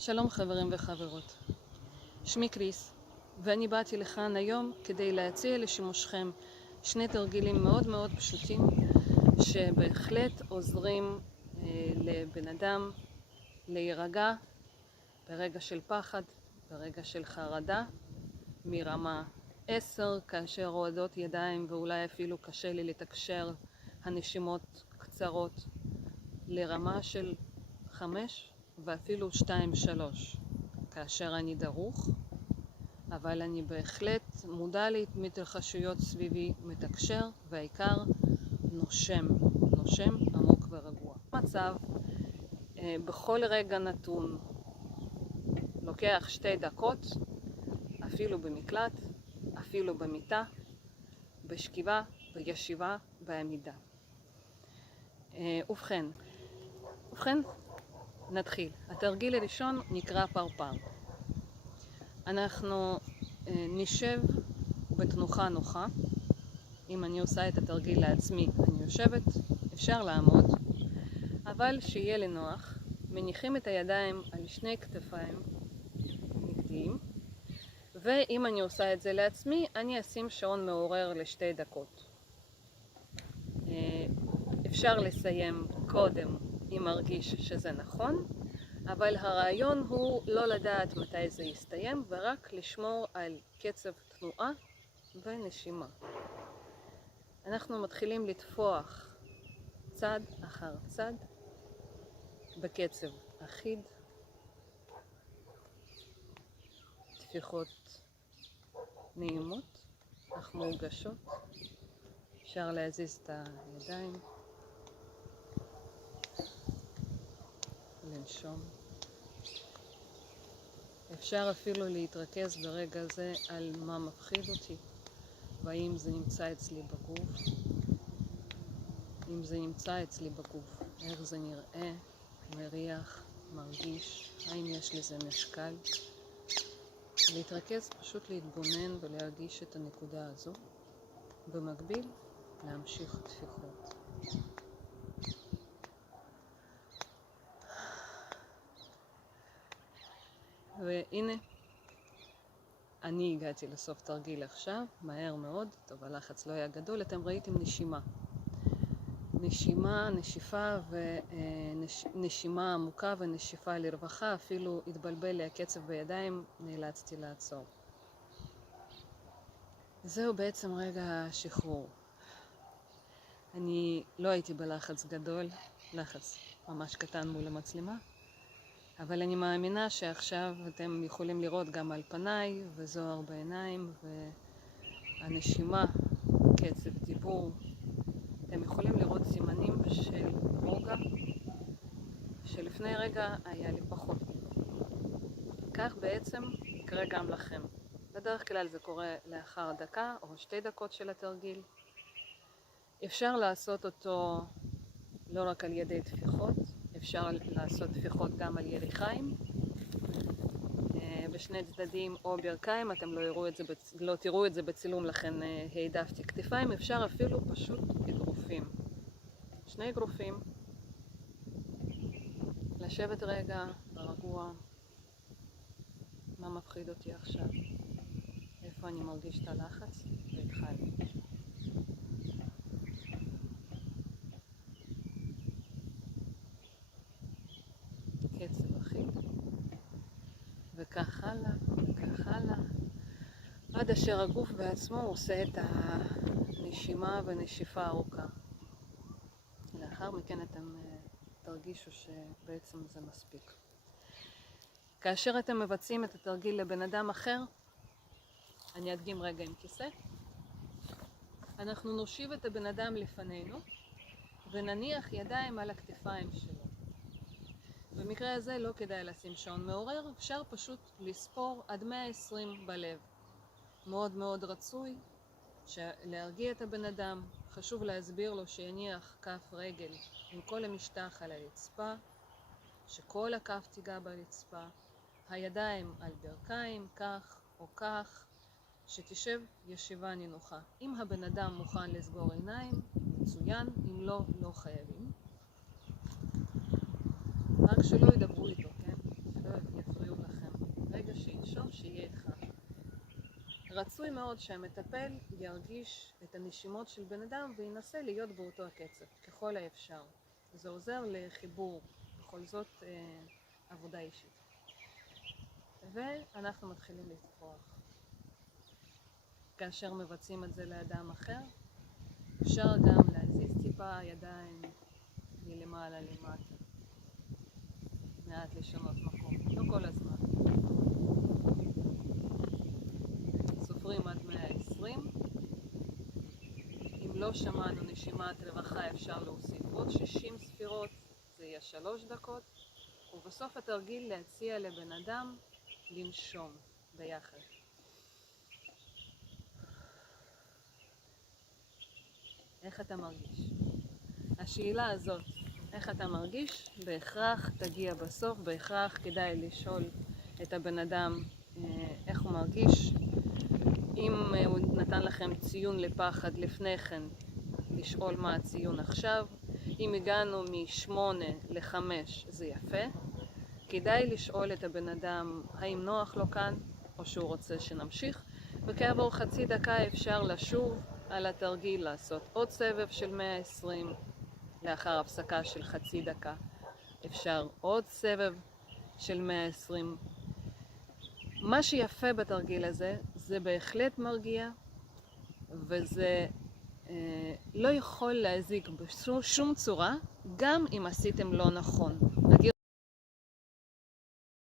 שלום חברים וחברות, שמי קריס ואני באתי לכאן היום כדי להציע לשימושכם שני תרגילים מאוד מאוד פשוטים שבהחלט עוזרים לבן אדם להירגע ברגע של פחד, ברגע של חרדה, מרמה 10 כאשר רועדות ידיים ואולי אפילו קשה לי לתקשר, הנשימות קצרות, לרמה של 5 ואפילו 2-3 כאשר אני דרוך, אבל אני בהחלט מודע להתרחשויות סביבי, מתקשר, והעיקר נושם עמוק ורגוע. מצב בכל רגע נתון לוקח 2 דקות, אפילו במקלט, אפילו במיטה, בשכיבה, בישיבה, בעמידה. ובכן, נתחיל. התרגיל הראשון נקרא פרפר. אנחנו נשב בתנוחה נוחה. אם אני עושה את התרגיל לעצמי, אני יושבת, אפשר לעמוד, אבל שיהיה לי נוח. מניחים את הידיים על שני כתפיים נגדיים, ואם אני עושה את זה לעצמי, אני אשים שעון מעורר ל2 דקות. אפשר לסיים קודם אם מרגיש שזה נכון, אבל הרעיון הוא לא לדעת מתי זה יסתיים ורק לשמור על קצב תנועה ונשימה. אנחנו מתחילים לטפוח צד אחר צד בקצב אחיד, טפיחות נעימות אך מורגשות. אפשר להזיז את הידיים, לנשום. אפשר אפילו להתרכז ברגע זה על מה מפחיד אותי, והאם זה נמצא אצלי בגוף. אם זה נמצא אצלי בגוף, איך זה נראה, מריח, מרגיש, האם יש לזה משקל. להתרכז, פשוט להתבונן ולהרגיש את הנקודה הזו, במקביל להמשיך טפיחות. והנה, אני הגעתי לסוף תרגיל עכשיו, מהר מאוד, טוב, הלחץ לא היה גדול, אתם ראיתם נשימה. נשיפה ונשימה עמוקה ונשיפה לרווחה, אפילו התבלבל לי הקצב בידיים, נאלצתי לעצור. זהו בעצם רגע השחרור. אני לא הייתי בלחץ גדול, לחץ ממש קטן מול המצלמה, אבל אני מאמינה שעכשיו אתם יכולים לראות גם על פניי וזוהר בעיניים והנשימה, קצב דיבור. אתם יכולים לראות סימנים של רוגע שלפני רגע היה לי פחות. כך בעצם יקרה גם לכם. בדרך כלל זה קורה לאחר דקה או 2 דקות של התרגיל. אפשר לעשות אותו לא רק על ידי טפיחות, אפשר לעשות טפיחות גם על ירכיים בשני צדדים או ברכיים. אתם לא תראו את זה בצילום, לכן העדפתי כתפיים. אפשר אפילו פשוט אגרופים, 2 אגרופים, לשבת רגע ברגוע. מה מפחיד אותי עכשיו? איפה אני מרגיש את הלחץ? והתחלנו. קצב אחיד, וכך הלאה, וכך הלאה, עד אשר הגוף בעצמו עושה את הנשימה ונשיפה ארוכה. לאחר מכן אתם תרגישו שבעצם זה מספיק. כאשר אתם מבצעים את התרגיל לבן אדם אחר, אני אדגים רגע עם כיסא. אנחנו נושיב את הבן אדם לפנינו ונניח ידיים על הכתפיים שלו. במקרה הזה לא כדאי לשים שעון מעורר, אפשר פשוט לספור עד 120 בלב. מאוד מאוד רצוי להרגיע את הבן אדם. חשוב להסביר לו שיניח כף רגל עם כל המשטח על הרצפה, שכל הכף תיגע ברצפה, הידיים על ברכיים, כך או כך, שתשב ישיבה נינוחה. אם הבן אדם מוכן לסגור עיניים, מצוין, אם לא, לא חייבים. רק שלא ידברו איתו, כן? שלא יפריעו רצוי מאוד שהמטפל ירגיש את הנשימות של בן אדם וינסה להיות באותו הקצב, ככל האפשר. זה עוזר לחיבור, בכל זאת עבודה אישית. ואנחנו מתחילים לפרוח. כאשר מבצעים את זה לאדם אחר, אפשר גם להזיז טיפה הידיים מלמעלה למטה. מעט לשנות מקום, לא כל הזמן. סופרים עד 120. אם לא שמענו נשימת רווחה אפשר להוסיף עוד 60 ספירות, זה יהיה 3 דקות. ובסוף התרגיל להציע לבן אדם לנשום ביחד. איך אתה מרגיש? השאלה הזאת, איך אתה מרגיש, בהכרח תגיע בסוף, בהכרח כדאי לשאול את הבן אדם איך הוא מרגיש. אם הוא נתן לכם ציון לפחד לפני כן, לשאול מה הציון עכשיו. אם הגענו מ8 ל5 זה יפה. כדאי לשאול את הבן אדם האם נוח לו כאן או שהוא רוצה שנמשיך. וכעבור חצי דקה אפשר לשוב על התרגיל, לעשות עוד סבב של 120 לאחר הפסקה של חצי דקה. אפשר עוד סבב של 120. מה שיפה בתרגיל הזה, זה בהחלט מרגיע, וזה לא יכול להזיק בשום צורה, גם אם עשיתם לא נכון.